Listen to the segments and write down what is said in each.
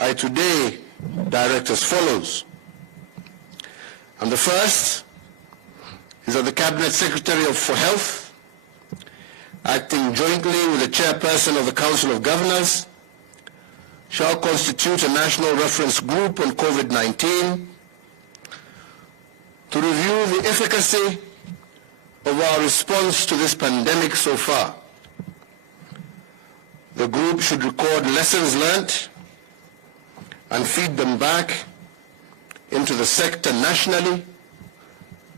I today direct as follows. And the first is that the Cabinet Secretary for Health, acting jointly with the Chairperson of the Council of Governors, shall constitute a national reference group on COVID-19 to review the efficacy of our response to this pandemic so far. The group should record lessons learned and feed them back into the sector nationally,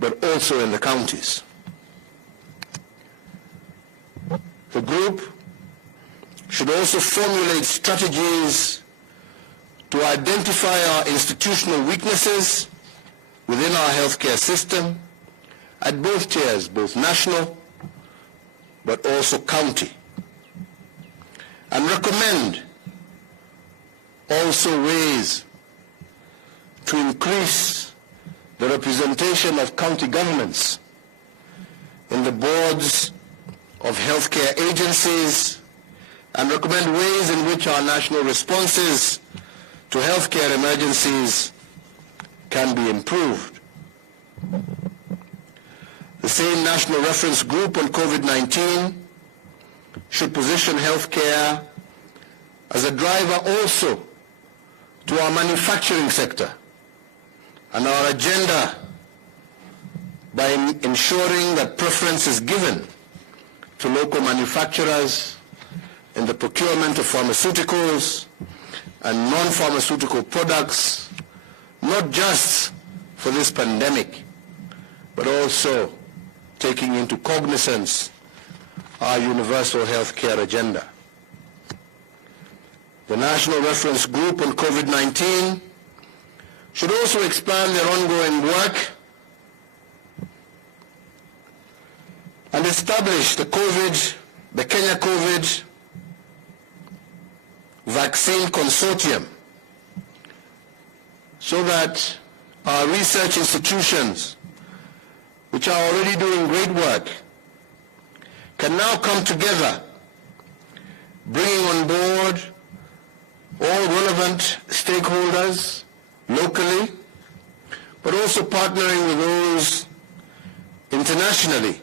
but also in the counties. The group should also formulate strategies to identify our institutional weaknesses within our healthcare system at both tiers, both national but also county, and recommend also ways to increase the representation of county governments in the boards of healthcare agencies, and recommend ways in which our national responses to healthcare emergencies can be improved. The same national reference group on COVID-19 should position healthcare as a driver also to our manufacturing sector and our agenda by ensuring that preference is given to local manufacturers in the procurement of pharmaceuticals and non-pharmaceutical products, not just for this pandemic, but also taking into cognizance our universal health care agenda. The National Reference Group on COVID-19 should also expand their ongoing work and establish the Kenya COVID Vaccine Consortium, so that our research institutions, which are already doing great work, can now come together, bringing on board all relevant stakeholders locally, but also partnering with those internationally,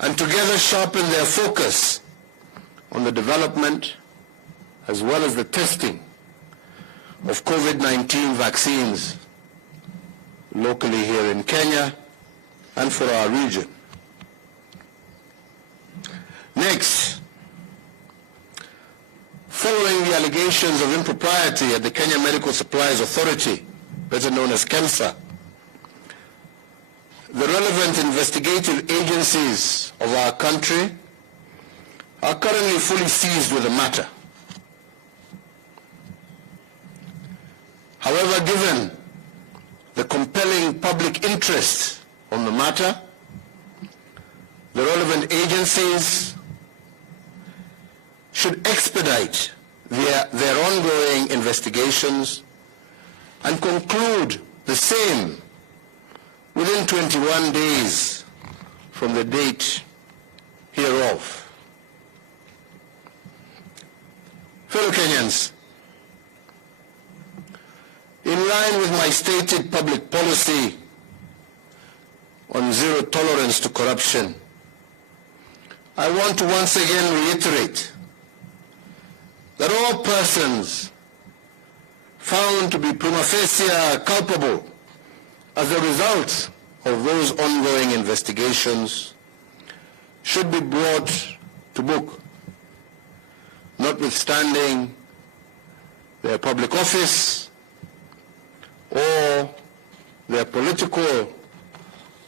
and together sharpen their focus on the development as well as the testing of COVID-19 vaccines locally here in Kenya and for our region. Next, following the allegations of impropriety at the Kenya Medical Supplies Authority, better known as KEMSA, the relevant investigative agencies of our country are currently fully seized with the matter. However, given the compelling public interest on the matter, the relevant agencies should expedite their ongoing investigations and conclude the same within 21 days from the date hereof. Fellow Kenyans, in line with my stated public policy on zero tolerance to corruption, I want to once again reiterate that all persons found to be prima facie culpable as a result of those ongoing investigations should be brought to book, notwithstanding their public office or their political,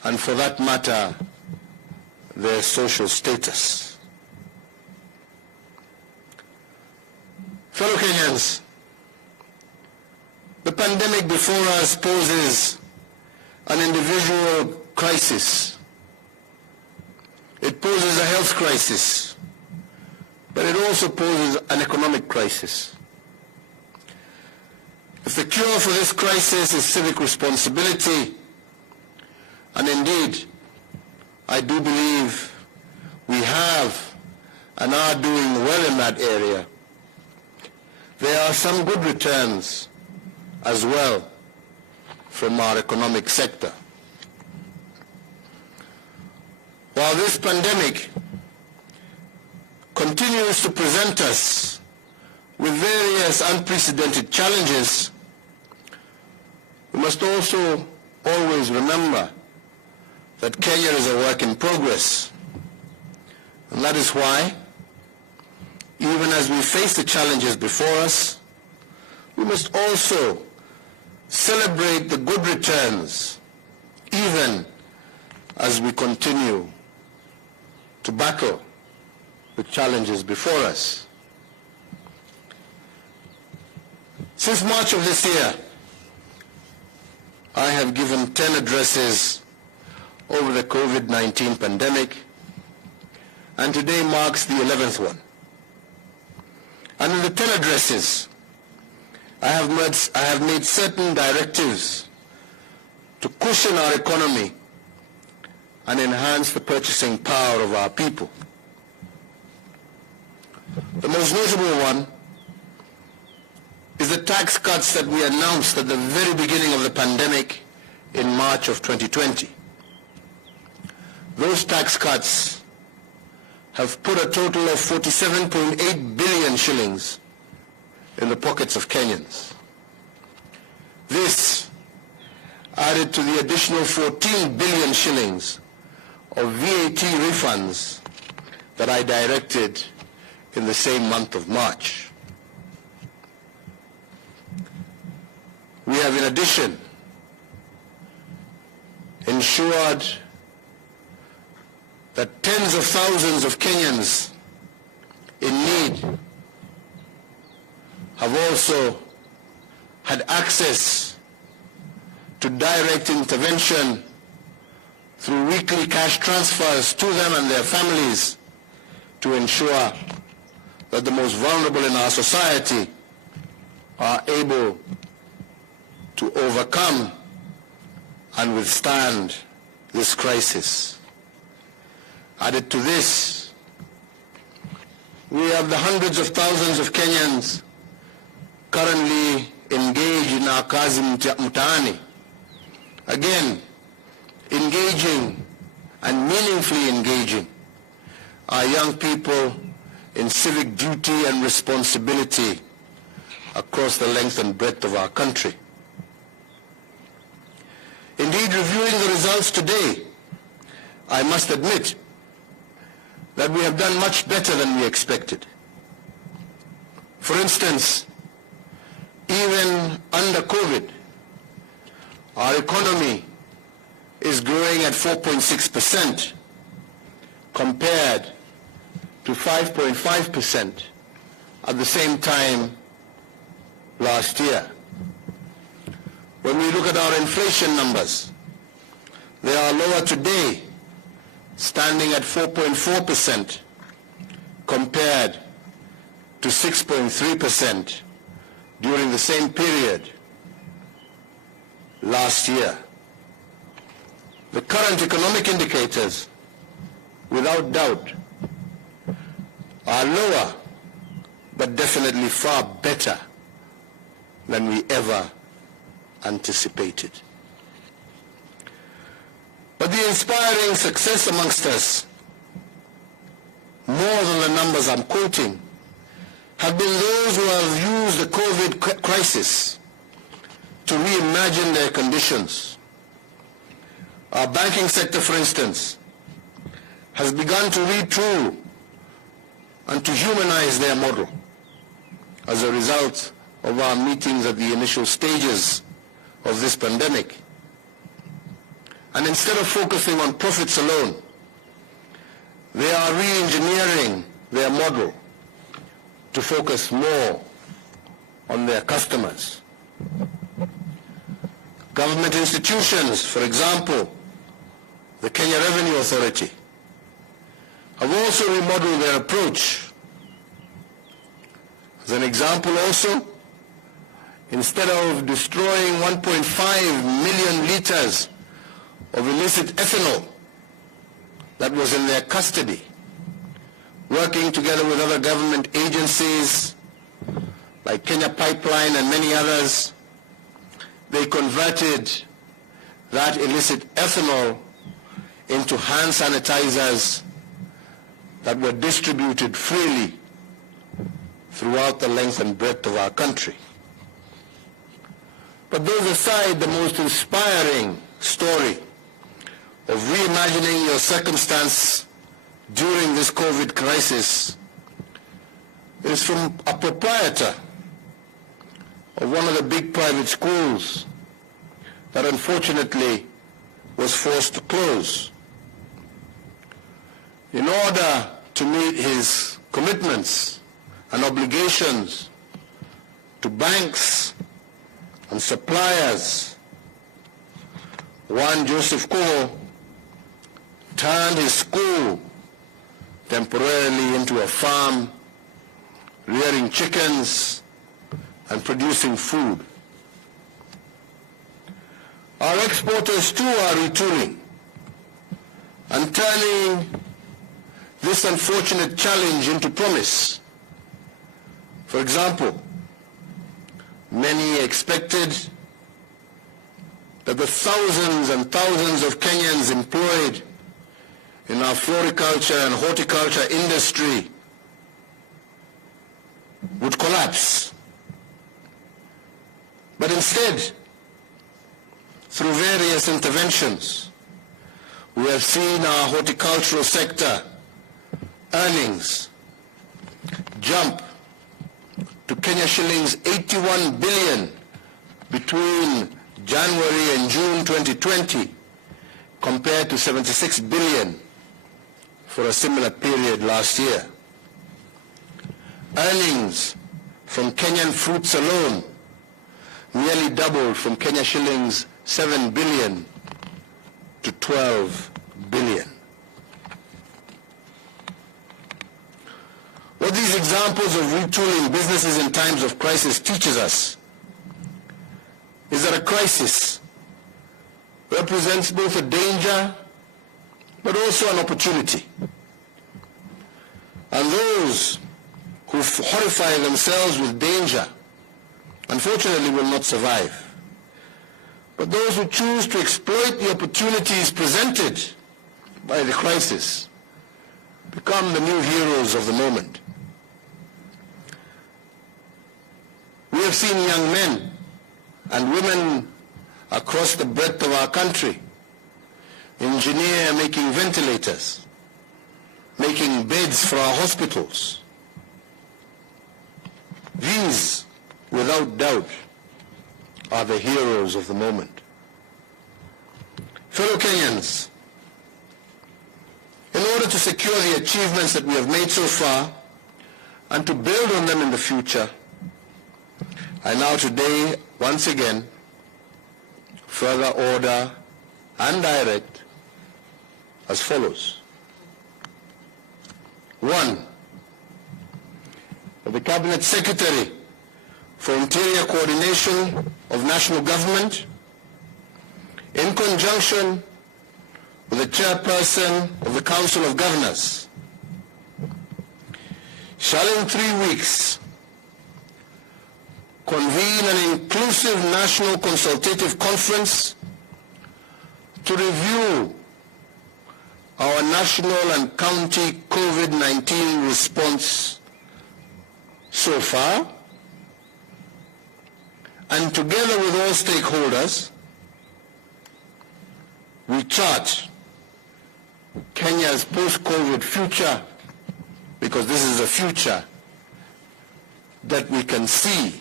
and for that matter, their social status. Fellow Kenyans, the pandemic before us poses an individual crisis. It poses a health crisis, but it also poses an economic crisis. If the cure for this crisis is civic responsibility, and indeed, I do believe we have and are doing well in that area, there are some good returns as well from our economic sector. While this pandemic continues to present us with various unprecedented challenges, we must also always remember that Kenya is a work in progress. And that is why, even as we face the challenges before us, we must also celebrate the good returns, even as we continue to battle the challenges before us. Since March of this year, I have given 10 addresses over the COVID-19 pandemic, and today marks the 11th one. And in the 10 addresses, I have made certain directives to cushion our economy and enhance the purchasing power of our people. The most notable one is the tax cuts that we announced at the very beginning of the pandemic in March of 2020. Those tax cuts have put a total of 47.8 billion shillings in the pockets of Kenyans. This added to the additional 14 billion shillings of VAT refunds that I directed in the same month of March. We have in addition ensured that tens of thousands of Kenyans in need have also had access to direct intervention through weekly cash transfers to them and their families to ensure that the most vulnerable in our society are able to overcome and withstand this crisis. Added to this, we have the hundreds of thousands of Kenyans currently engaged in our kazi mtaani. Again, engaging and meaningfully engaging our young people in civic duty and responsibility across the length and breadth of our country. Indeed, reviewing the results today, I must admit that we have done much better than we expected. For instance, even under COVID, our economy is growing at 4.6% compared to 5.5% at the same time last year. When we look at our inflation numbers, they are lower today, standing at 4.4% compared to 6.3% during the same period last year. The current economic indicators, without doubt, are lower, but definitely far better than we ever anticipated. But the inspiring success amongst us, more than the numbers I'm quoting, have been those who have used the COVID crisis to reimagine their conditions. Our banking sector, for instance, has begun to retool and to humanize their model as a result of our meetings at the initial stages of this pandemic. And instead of focusing on profits alone, they are re-engineering their model to focus more on their customers. Government institutions, for example, the Kenya Revenue Authority, have also remodeled their approach. As an example also, instead of destroying 1.5 million liters of illicit ethanol that was in their custody, working together with other government agencies, like Kenya Pipeline and many others, they converted that illicit ethanol into hand sanitizers that were distributed freely throughout the length and breadth of our country. But those aside, the most inspiring story of reimagining your circumstance during this COVID crisis is from a proprietor of one of the big private schools that unfortunately was forced to close. In order to meet his commitments and obligations to banks and suppliers, Juan Joseph Kuho turned his school temporarily into a farm, rearing chickens and producing food. Our exporters too are retooling and turning this unfortunate challenge into promise. For example, many expected that the thousands and thousands of Kenyans employed in our floriculture and horticulture industry would collapse. But instead, through various interventions, we have seen our horticultural sector earnings jump to Kenya shillings 81 billion between January and June 2020, compared to 76 billion for a similar period last year. Earnings from Kenyan fruits alone nearly doubled from Kenya shillings 7 billion to 12 billion. What these examples of retooling businesses in times of crisis teaches us is that a crisis represents both a danger but also an opportunity. And those who horrify themselves with danger, unfortunately, will not survive. But those who choose to exploit the opportunities presented by the crisis become the new heroes of the moment. We have seen young men and women across the breadth of our country engineer making ventilators, making beds for our hospitals. These, without doubt, are the heroes of the moment. Fellow Kenyans, in order to secure the achievements that we have made so far and to build on them in the future, I now today, once again, further order and direct as follows. 1. The Cabinet Secretary for Interior Coordination of National Government, in conjunction with the Chairperson of the Council of Governors, shall in 3 weeks convene an inclusive national consultative conference to review our national and county COVID-19 response so far, and together with all stakeholders, we chart Kenya's post-COVID future, because this is a future that we can see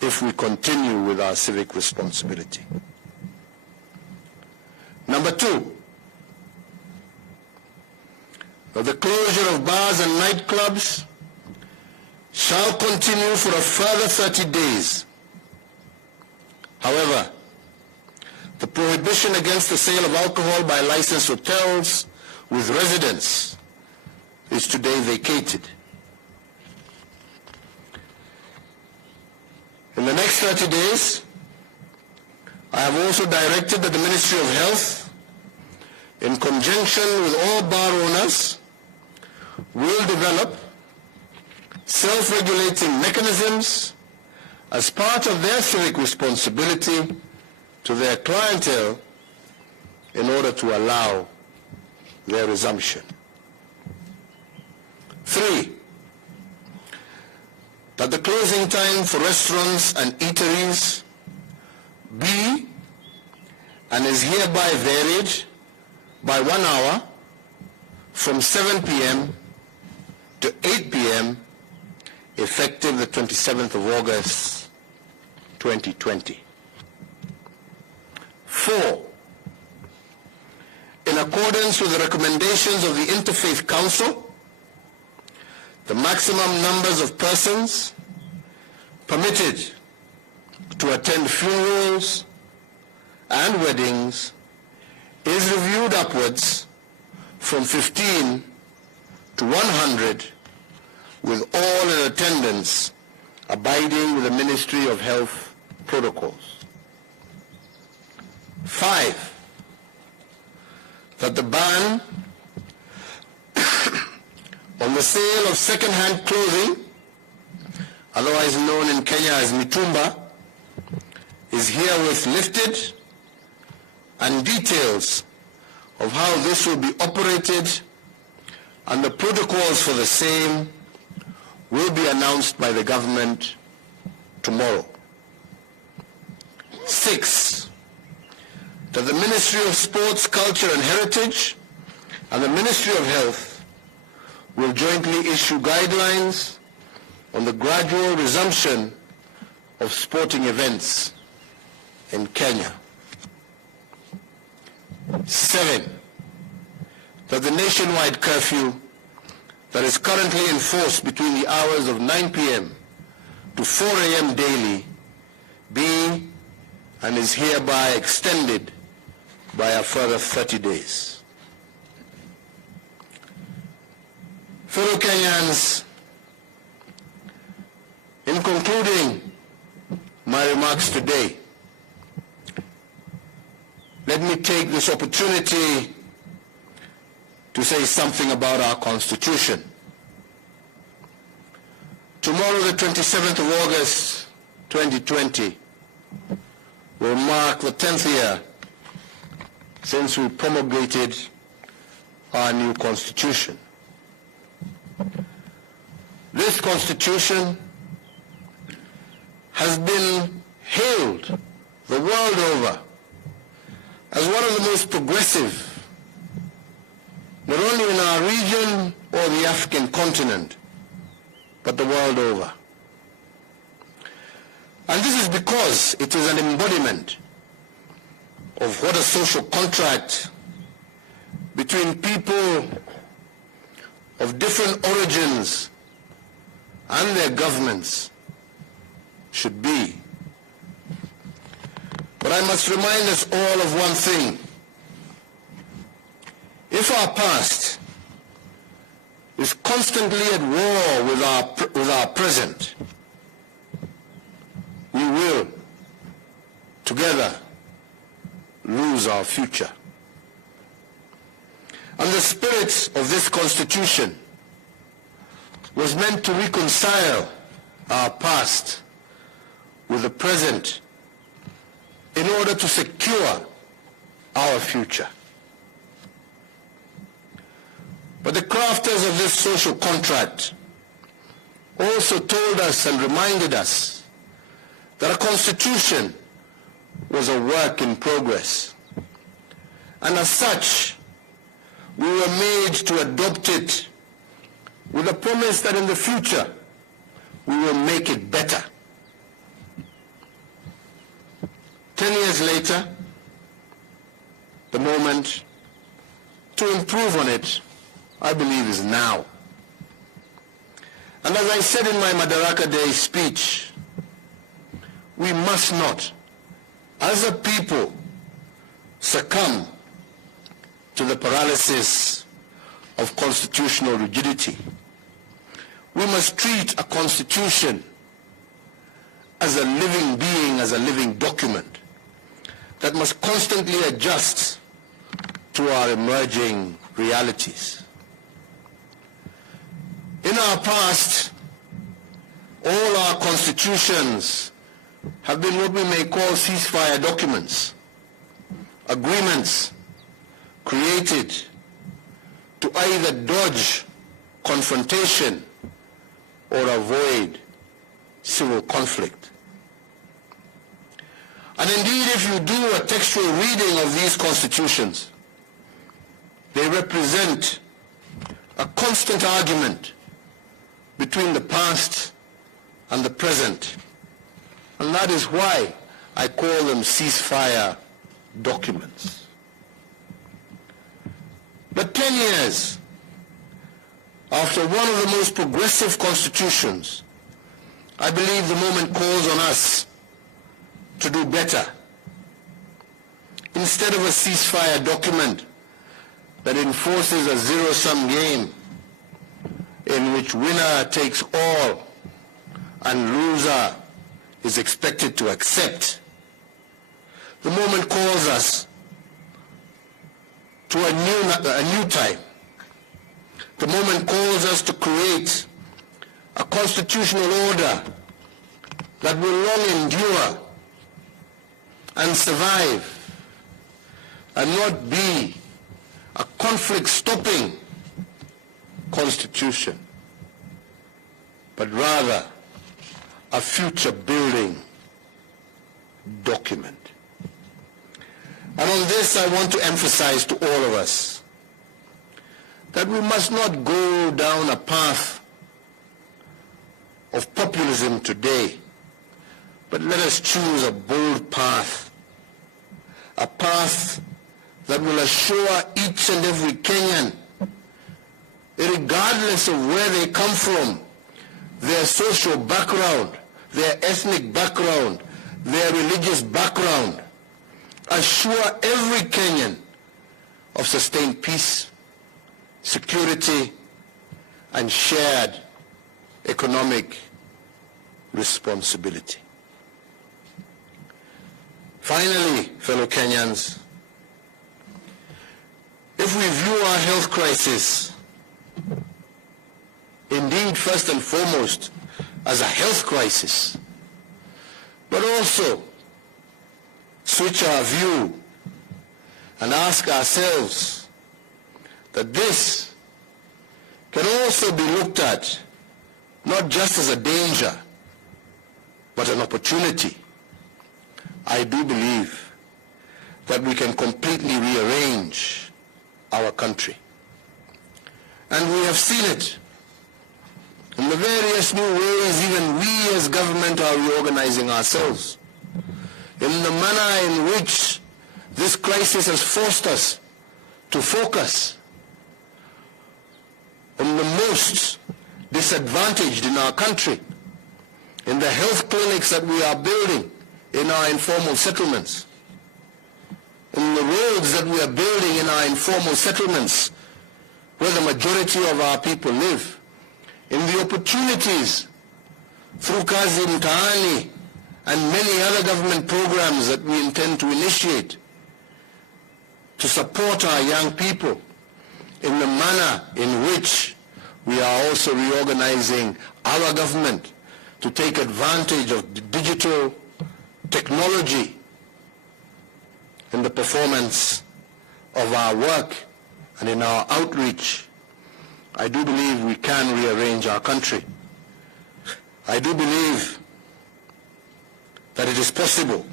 if we continue with our civic responsibility. Number 2, the closure of bars and nightclubs shall continue for a further 30 days. However, the prohibition against the sale of alcohol by licensed hotels with residents is today vacated. In the next 30 days, I have also directed that the Ministry of Health, in conjunction with all bar owners, will develop self-regulating mechanisms as part of their civic responsibility to their clientele in order to allow their resumption. 3, that the closing time for restaurants and eateries be and is hereby varied by 1 hour from 7 p.m. to 8 p.m. effective the 27th of August, 2020. 4, in accordance with the recommendations of the Interfaith Council, the maximum numbers of persons permitted to attend funerals and weddings is reviewed upwards from 15 to 100, with all in attendance abiding with the Ministry of Health protocols. 5, that the ban on the sale of second-hand clothing, otherwise known in Kenya as mitumba, is herewith lifted, and details of how this will be operated and the protocols for the same will be announced by the government tomorrow. 6, that the Ministry of Sports, Culture and Heritage and the Ministry of Health will jointly issue guidelines on the gradual resumption of sporting events in Kenya. 7, that the nationwide curfew that is currently in force between the hours of 9 p.m. to 4 a.m. daily be and is hereby extended by a further 30 days. Fellow Kenyans, in concluding my remarks today, let me take this opportunity to say something about our Constitution. Tomorrow, the 27th of August, 2020, will mark the 10th year since we promulgated our new Constitution. This Constitution has been hailed the world over as one of the most progressive, not only in our region or the African continent, but the world over. And this is because it is an embodiment of what a social contract between people of different origins and their governments should be. But I must remind us all of one thing. If our past is constantly at war with our present, we will together lose our future. And the spirit of this Constitution was meant to reconcile our past with the present in order to secure our future. But the crafters of this social contract also told us and reminded us that a constitution was a work in progress. And as such, we were made to adopt it with a promise that in the future we will make it better. 10 years later, the moment to improve on it, I believe, is now. And as I said in my Madaraka Day speech, we must not, as a people, succumb to the paralysis of constitutional rigidity. We must treat a constitution as a living being, as a living document that must constantly adjust to our emerging realities. In our past, all our constitutions have been what we may call ceasefire documents, agreements created to either dodge confrontation or avoid civil conflict. And indeed, if you do a textual reading of these constitutions, they represent a constant argument between the past and the present. And that is why I call them ceasefire documents. But 10 years after one of the most progressive constitutions, I believe the moment calls on us to do better. Instead of a ceasefire document that enforces a zero-sum game in which winner takes all and loser is expected to accept, the moment calls us to a new time. The moment calls us to create a constitutional order that will long endure and survive and not be a conflict-stopping constitution, but rather a future-building document. And on this, I want to emphasize to all of us that we must not go down a path of populism today, but let us choose a bold path, a path that will assure each and every Kenyan, regardless of where they come from, their social background, their ethnic background, their religious background, assure every Kenyan of sustained peace, security, and shared economic responsibility. Finally, fellow Kenyans, if we view our health crisis indeed first and foremost as a health crisis, but also switch our view and ask ourselves that this can also be looked at not just as a danger, but an opportunity, I do believe that we can completely rearrange our country. And we have seen it in the various new ways even we as government are reorganizing ourselves, in the manner in which this crisis has forced us to focus on the most disadvantaged in our country, in the health clinics that we are building in our informal settlements, in the roads that we are building in our informal settlements where the majority of our people live, in the opportunities through Kazi Mtaani and many other government programs that we intend to initiate to support our young people, in the manner in which we are also reorganizing our government to take advantage of the digital technology in the performance of our work and in our outreach. I do believe we can rearrange our country. I do believe that it is possible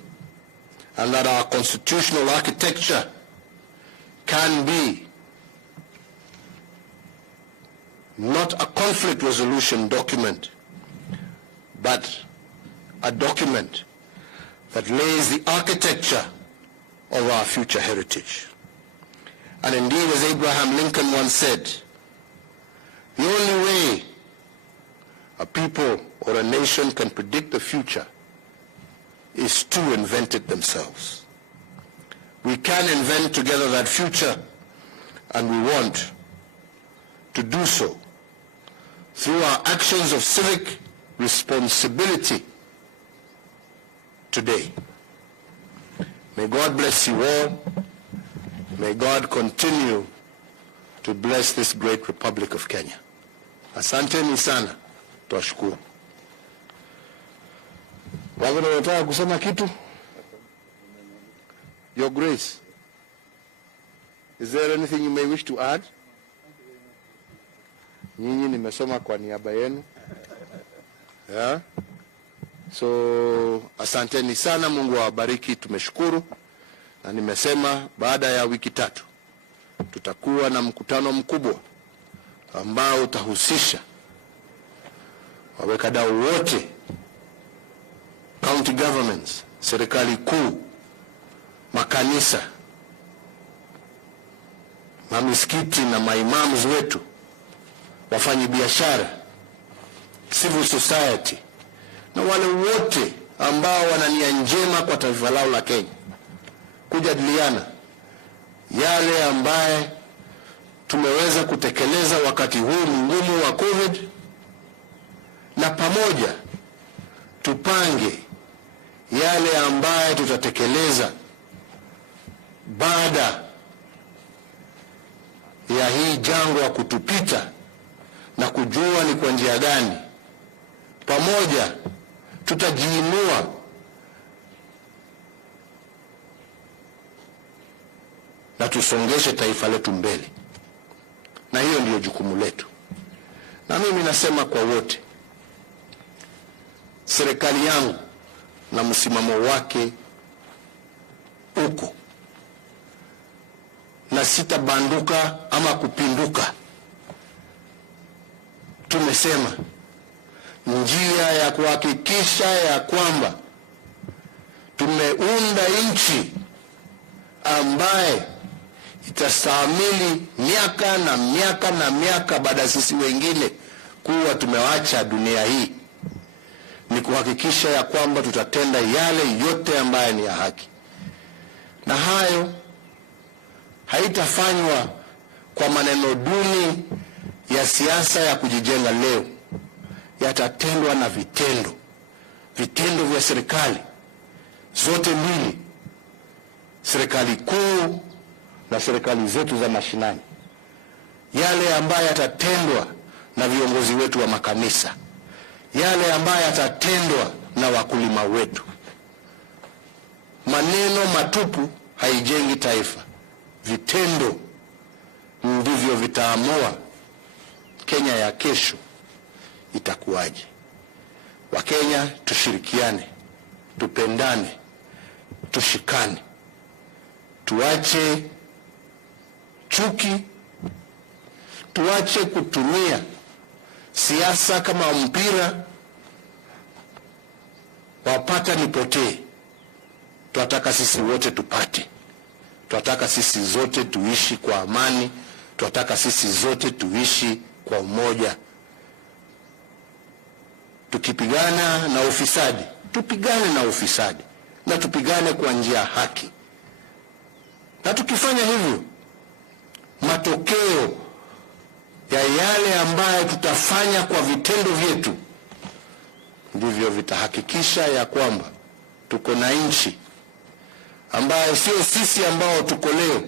and that our constitutional architecture can be not a conflict resolution document, but a document that lays the architecture of our future heritage. And indeed, as Abraham Lincoln once said, the only way a people or a nation can predict the future is to invent it themselves. We can invent together that future, and we want to do so through our actions of civic responsibility today. May God bless you all. May God continue to bless this great Republic of Kenya. Asanteni sana, twashukuru. Gavana, unataka kusema kitu? Your Grace, is there anything you may wish to add? Nyinyi nimesoma kwa niaba yenu. Yeah. So asanteni sana, Mungu awabariki, tumeshukuru. Na nimesema baada ya wiki 3 tutakuwa na mkutano mkubwa ambao utahusisha wawekadau wote, county governments, serikali kuu, makanisa, mamisikiti na maimams wetu, wafanyi biashara, civil society na wale wote ambao wana nia njema kwa taifa lao la Kenya, kujadiliana yale ambaye tumeweza kutekeleza wakati huu mgumu wa COVID, na pamoja tupange yale ambaye tutatekeleza baada ya hii jangwa kutupita, na kujua ni kwa njia gani pamoja tutajiinua na tusongeshe taifa letu mbele. Na hiyo ndiyo jukumu letu. Na mimi nasema kwa wote, serikali yangu na msimamo wake uko, na sitabanduka ama kupinduka. Tumesema njia ya kuhakikisha ya kwamba tumeunda nchi ambaye itastahimili miaka na miaka na miaka baada ya sisi wengine kuwa tumewacha dunia hii, ni kuhakikisha ya kwamba tutatenda yale yote ambaye ni ya haki. Na hayo haitafanywa kwa maneno duni ya siasa ya kujijenga leo, yatatendwa na vitendo, vitendo vya serikali zote mbili, serikali kuu na serikali zetu za mashinani, yale ambayo yatatendwa na viongozi wetu wa makanisa, yale ambayo yatatendwa na wakulima wetu. Maneno matupu haijengi taifa, vitendo ndivyo vitaamua Kenya ya kesho itakuwaje. Wakenya tushirikiane, tupendane, tushikane, tuache chuki, tuache kutumia siasa kama mpira wapata nipotee. Tunataka sisi wote tupate, tunataka sisi zote tuishi kwa amani, tunataka sisi zote tuishi kwa umoja. Tukipigana na ufisadi, tupigane na ufisadi, na tupigane kwa njia haki. Na tukifanya hivyo, matokeo ya yale ambayo tutafanya kwa vitendo vyetu ndivyo vitahakikisha ya kwamba tuko na nchi ambayo sio sisi ambao tuko leo,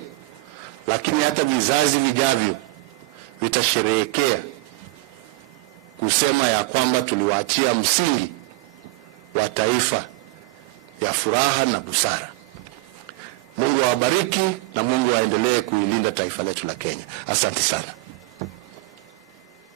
lakini hata vizazi vijavyo vitasherehekea kusema ya kwamba tuliwaachia msingi wa taifa ya furaha na busara. Mungu awabariki na Mungu aendelee kuilinda taifa letu la Kenya. Asante sana.